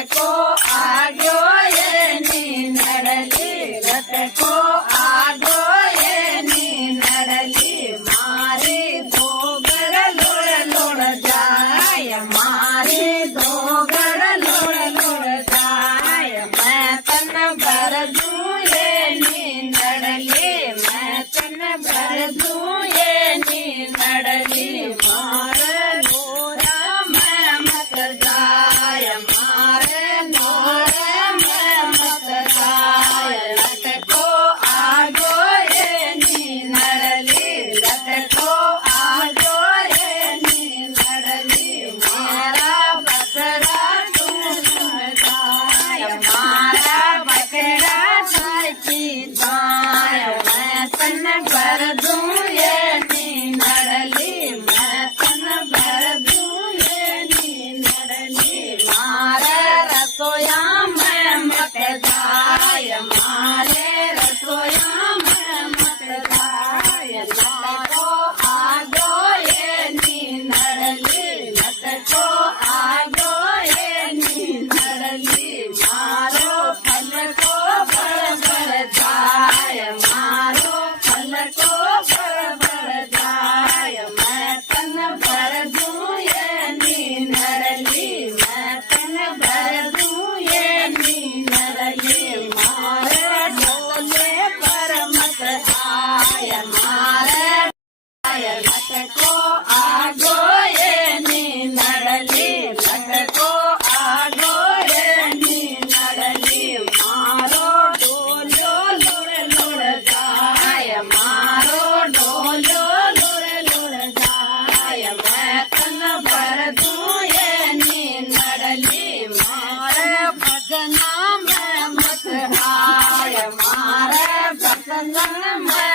લટકો આવ્યો એની નડલી લટકો આવ્યો એની નડલી મારી ધોગડ લોળ લોળ જાય મારી ધોગડ લોળ લોળ જાય મેં તન ભર દઉં એની નડલી મેં તન ભર દઉં એની નડલી મારે નોરા મેં મત જાય મારે નોરા મેં મત જાય લટકો આવ્યો એની નડલી લટકો આવ્યો એની નડલી મારા બકરા તું જાય મારા બકરા સાચી જાય મેં તન ભર દઉં એની નડલી મેં તન ભર દઉં એની નડલી મારે રસોયા મેં મત જાય મારે રસોયા મેં મત જાય લટકો આવ્યો એની નડલી લટકો આવ્યો એની નડલી મારો ફલકો બળબળ જાય મારો ફલકો બળબળ જાય મેં તન ભર દઉં એની નડલી મેં તન ભર દઉં એની નડલી મારે ડોલે પર મત આય મારે લટકો આવ્યો એની નડલી લટકો આવ્યો એની નડલી મારો ડોલ્યો લોળ લોળ જાય મારો ડોલ્યો લોળ લોળ જાય મેં તન ભર દઉં એની નડલી મારે ભજના મેં મત આય મારે ભજના મેં